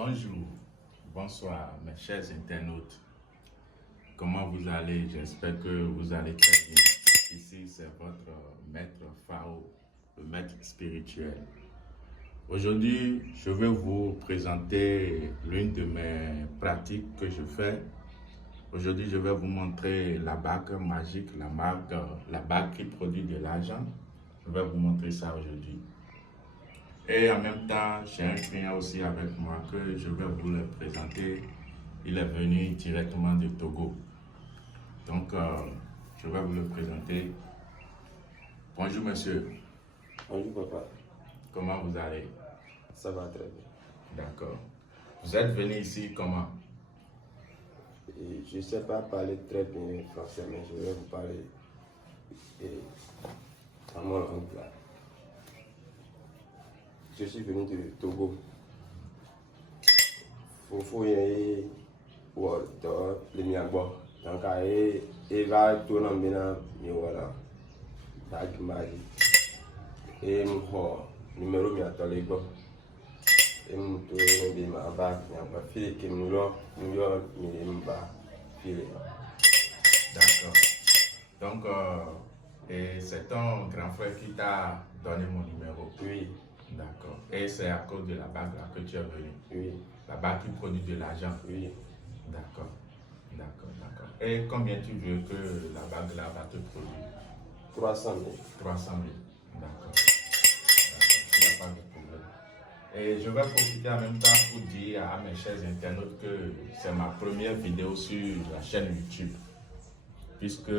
Bonjour, bonsoir mes chers internautes. Comment vous allez? J'espère que vous allez très bien. Ici c'est votre maître Phao, le maître spirituel. Aujourd'hui, je vais vous présenter l'une de mes pratiques que je fais. Aujourd'hui, je vais vous montrer la bague magique, la bague qui produit de l'argent. Je vais vous montrer ça aujourd'hui. Et en même temps, j'ai un client aussi avec moi que je vais vous le présenter. Il est venu directement de Togo. Donc, je vais vous le présenter. Bonjour monsieur. Bonjour papa. Comment vous allez? Ça va très bien. D'accord. Vous êtes venu ici comment? Et je ne sais pas parler très bien français, mais je vais vous parler en mon langue là. Je suis venu de Togo. Fofo est le Miabo. Donc, il va tourner maintenant, voilà. Bague magique. Et mon numéro mi atolego. Et mon tour de ma bague, il y a pas fini qui nous l'a filé. D'accord. Donc, et c'est ton grand frère qui t'a donné mon numéro? Oui. D'accord. Et c'est à cause de la bague là que tu es venu? Oui. La bague qui produit de l'argent? Oui. D'accord. D'accord, d'accord. Et combien tu veux que la bague là va te produire? 300 000. 300 000. D'accord. Il n'y a pas de problème. Et je vais profiter en même temps pour dire à mes chers internautes que c'est ma première vidéo sur la chaîne YouTube. Puisque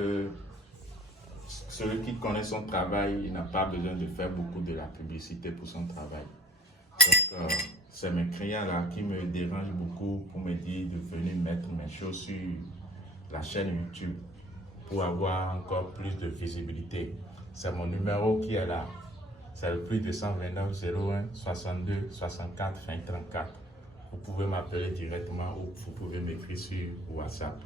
celui qui connaît son travail, il n'a pas besoin de faire beaucoup de la publicité pour son travail. Donc, c'est mes clients là qui me dérangent beaucoup pour me dire de venir mettre mes choses sur la chaîne YouTube pour avoir encore plus de visibilité. C'est mon numéro qui est là. C'est le plus 229 01 62 64 20 34. Vous pouvez m'appeler directement ou vous pouvez m'écrire sur WhatsApp.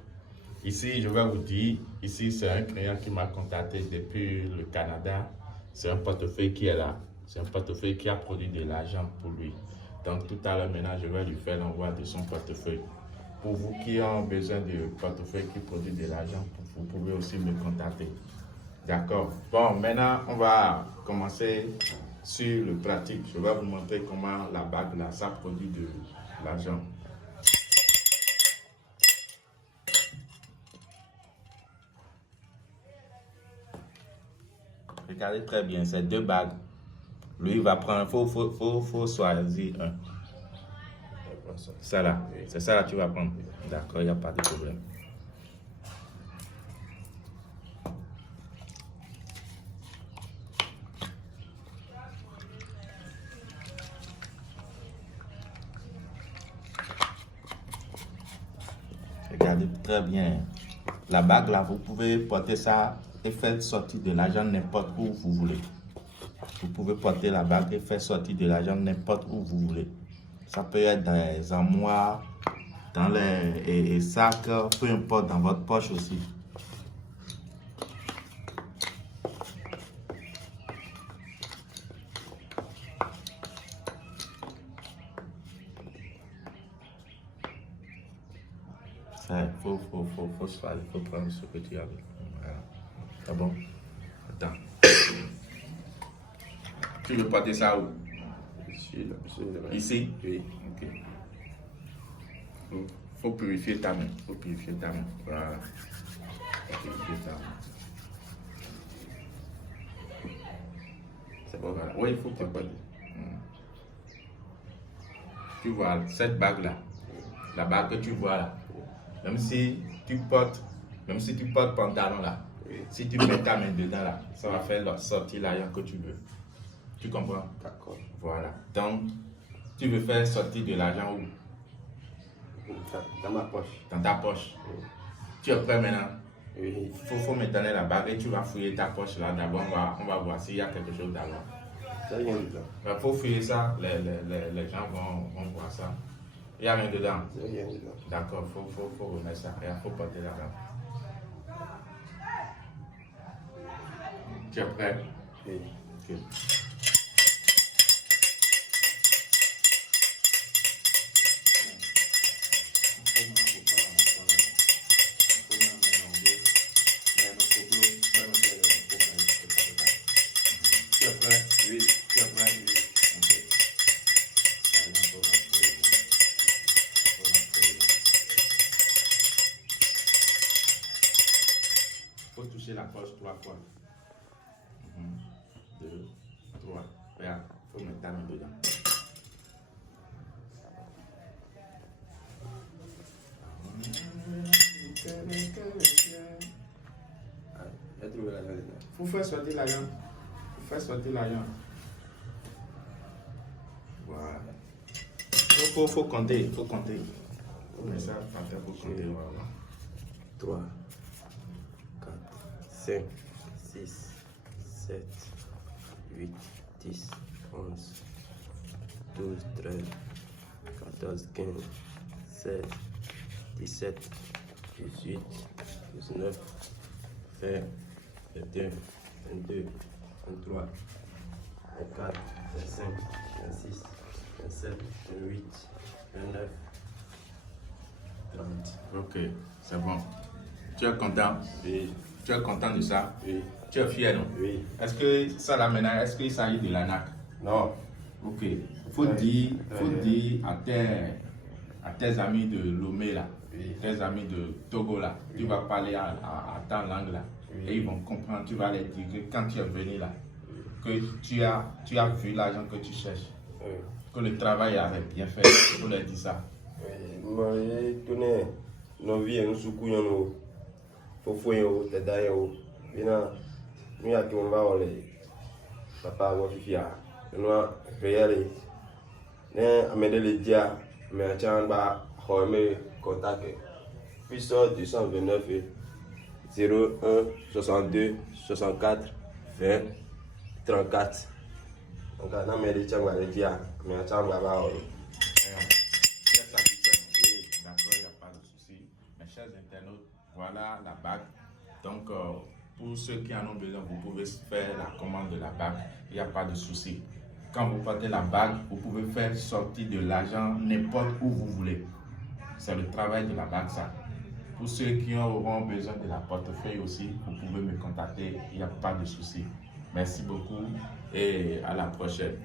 Ici, je vais vous dire, ici c'est un client qui m'a contacté depuis le Canada. C'est un portefeuille qui est là. C'est un portefeuille qui a produit de l'argent pour lui. Donc tout à l'heure maintenant, je vais lui faire l'envoi de son portefeuille. Pour vous qui ont besoin de portefeuille qui produit de l'argent, vous pouvez aussi me contacter. D'accord. Bon, maintenant, on va commencer sur le pratique. Je vais vous montrer comment la bague là, ça produit de l'argent. Regardez très bien, c'est deux bagues. Lui, il va prendre, faut choisir un. Ça là, c'est ça là que tu vas prendre. D'accord, il n'y a pas de problème. Regardez très bien. La bague là, vous pouvez porter ça et faire sortir de l'argent n'importe où vous voulez. Vous pouvez porter la bague et faire sortir de l'argent n'importe où vous voulez. Ça peut être dans les armoires, dans les sacs, peu importe, dans votre poche aussi. Il faut prendre ce que tu as. Voilà. C'est bon? Attends. Tu veux porter ça où? Ici? Oui. Ok. Faut purifier ta main. Faut purifier ta main. Voilà. Faut purifier ta main. C'est bon, voilà. Oui, il faut que tu portes. Tu vois, cette bague-là, la bague que tu vois là, même si tu portes pantalon là, si tu mets ta main dedans là, ça va faire sortir l'argent que tu veux. Tu comprends? D'accord. Voilà. Donc, tu veux faire sortir de l'argent où? Dans ma poche. Dans ta poche. Oui. Tu es prêt maintenant? Oui. Faut me donner la bague et tu vas fouiller ta poche là. D'abord, on va voir s'il y a quelque chose d'abord. Il n'y a rien dedans. Il faut fouiller ça, les gens vont voir ça. Il n'y a rien dedans. Il n'y a rien dedans. D'accord, faut remettre ça. Il faut porter la bague. Tu es prêt? Oui. Ok. la poche 3 fois. 1, 2, 3. Regarde, il faut mettre ta main dedans. J'ai trouvé l'argent dedans. Faut faire sortir l'argent. Faut faire sortir l'argent. Voilà. Faut compter, faut compter. Mais ça, par terre, faut compter. Voilà. 3, 4, 5, 6, 7, 8, 10, 11, 12, 13, 14, 15, 16, 17, 18, 19, 20, 21, 22, 23, 24, 25, 26, 27, 28, 29, 30. Ok, c'est bon. Tu es content? Oui, Tu es content de ça? oui, Tu es fier, non? oui. Est-ce que ça là maintenant, est-ce qu'il s'agit de l'ANAC? Non. Ok. Faut dire à tes amis de Lomé là, Oui. tes amis de Togo là, tu vas parler à ta langue là, Oui. et ils vont comprendre, tu vas leur dire que quand tu es venu là, que tu as vu l'argent que tu cherches, Oui. que le travail avait bien fait, il faut leur dire ça. Moi, je connais nos vies, nous sommes nous faut fouiller au tête au bien nous a qui on va aller papa va fifia nous a réel né amène les dia mais tiens ba me contact puis 229 01 62 64 20 34 donc on a mis les tiens ba les dia mais tiens ba Tu es satisfait? Oui, d'accord, il n'y a pas de souci. Mes chers internautes, voilà la bague. Donc, pour ceux qui en ont besoin, vous pouvez faire la commande de la bague. Il n'y a pas de souci. Quand vous portez la bague, vous pouvez faire sortir de l'argent n'importe où vous voulez. C'est le travail de la bague, ça. Pour ceux qui auront besoin de la portefeuille aussi, vous pouvez me contacter. Il n'y a pas de souci. Merci beaucoup et à la prochaine.